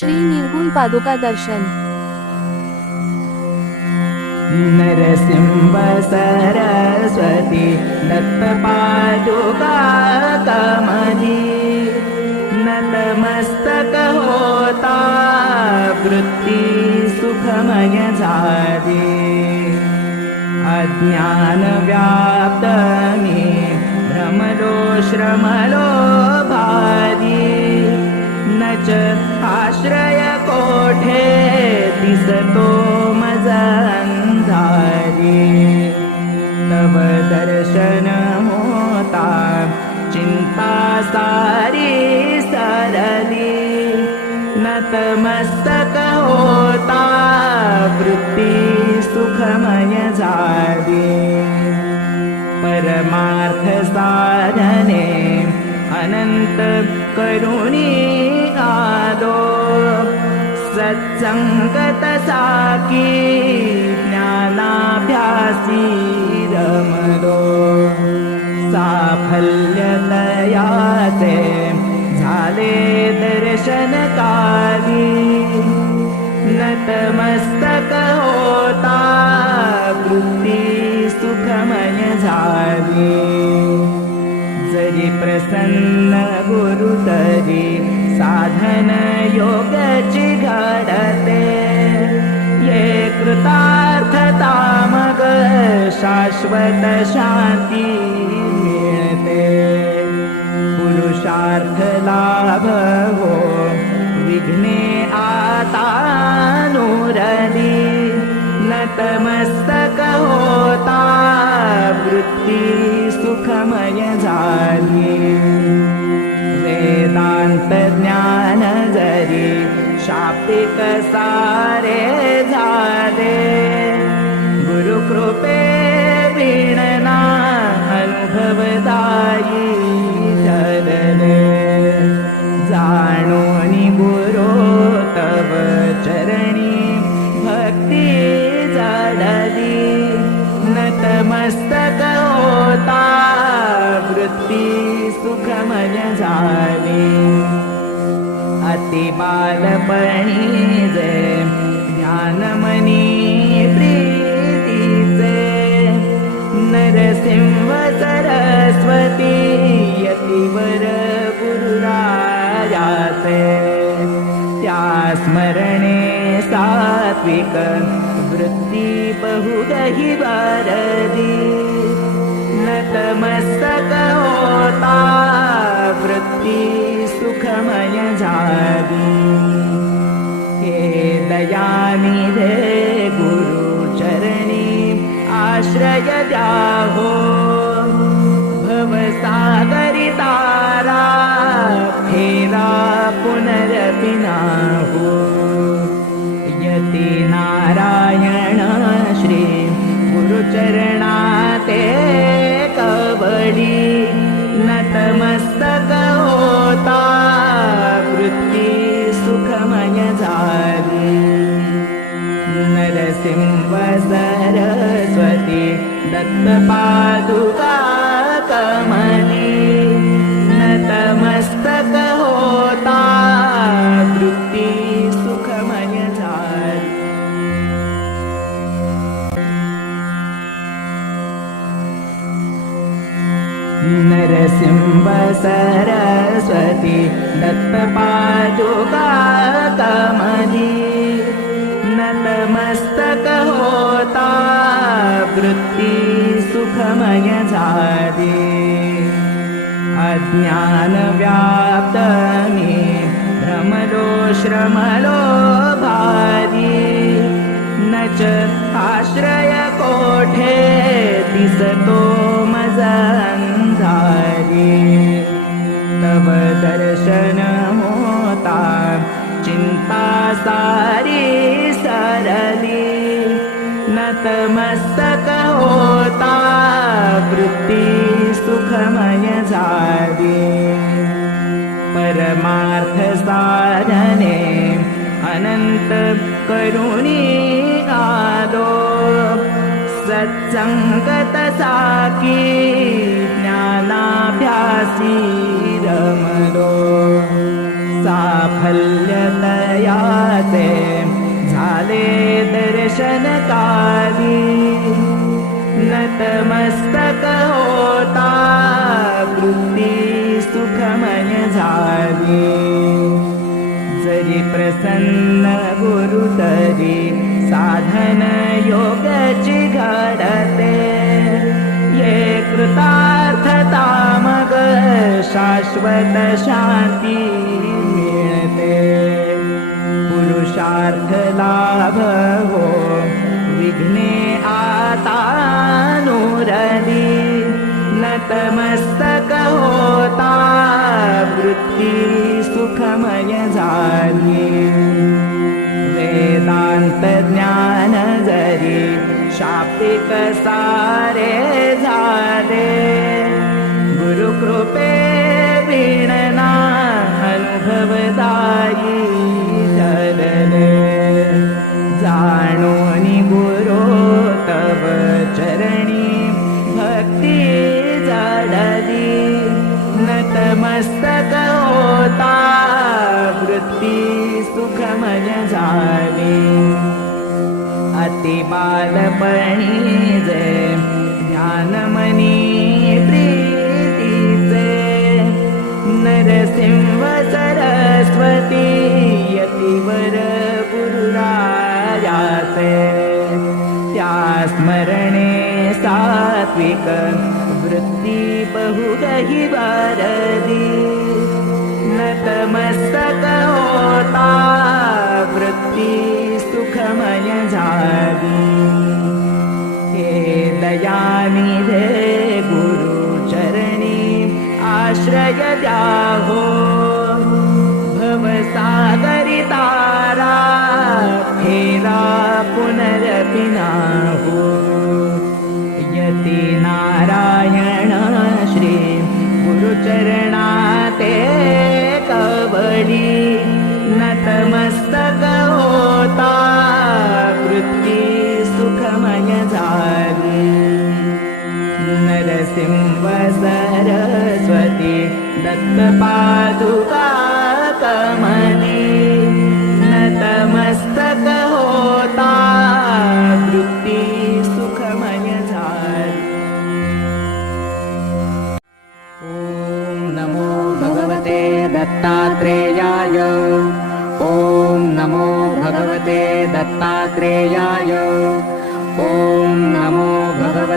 श्री निर्गुण पादुका दर्शन. नरसिंह सरस्वती दत्तपादुका कमली। नतमस्तक होता वृत्ती सुखमय झाली। अज्ञान व्याप्त मी भ्रमलो श्रमलो भारी न च आश्रय कोठे दिसतो अंधारी तव दर्शन होता चिंता सारी सरली नतमस्तक होता वृत्ती सुखमय झाली परमार्थ साधने अनंत करुणी सत्संगत साकी ज्ञानाभ्यासी रमलो साफल्यतयाचे झाले दर्शनकारी नतमस्तक होता वृत्ती सुखमय झाली। जरी प्रसन्न शाश्वत शांती मिळते पुरुषार्थ लाभ हो विघ्ने आता नुरली नतमस्तक होता वृत्ती सुखमय झाली वेदांत ज्ञान जरी शाब्दिक सारे सुखमय झाली अति बालपणी जे ज्ञानमनी प्रीतीचे नरसिंह सरस्वती यतिवर गुरुरायाचे त्या स्मरणे सात्विक वृत्ती बहुदही बारदी नतमस्तक सुखमय झाली हे दयानिधे गुरुचरणी आश्रय द्याहो सरस्वती दत्तपादुका कमली नतमस्तक होता वृत्ती सुखमय नरसिंह सरस्वती दत्तपादुका कमली अज्ञान व्याप्त मी भ्रमलो श्रमलो भारी न च आश्रय कोठे दिसतो मज अंधारी तव दर्शन होता चिंता सारी सरली नतमस्तक वृत्ती सुखमय झाली परमार्थ साधने अनंत करुणी आलो सत्संगत साकी ज्ञानाभ्यासी साफल्यतया हृदयाचे झाले दर्शनकाली नतमस्तक होता वृत्ती सुखमय झाली जरी प्रसन्न गुरु तरी साधन योगाची घडते। ये कृतार्थता मग शाश्वत शांती मिळते। पुरुषार्थ लाभ सुखमय झाली वेदांत ज्ञान जरी शापिक सारे अति बालपणी जे ध्यानमनी प्रीतीचे नरसिंह सरस्वती यतिवर गुरुरायाचे। त्या स्मरणे सात्विक वृत्ती बहुगही वारदी नतमस्तक होता वृत्ती सुखमय झाली हे दयानिधे गुरु चरणी आश्रय द्याहो भवसागरी तारा फेरा पुनरपिनाहो यती नारायण श्री गुरुचरणा ते कवडी नतमस्तक सरस्वती दत्तपादुका कमली नतमस्तक होता वृत्ती सुखमय ॐ नमो भगवते दत्तात्रेयाय। ॐ नमो भगवते दत्तात्रेयाय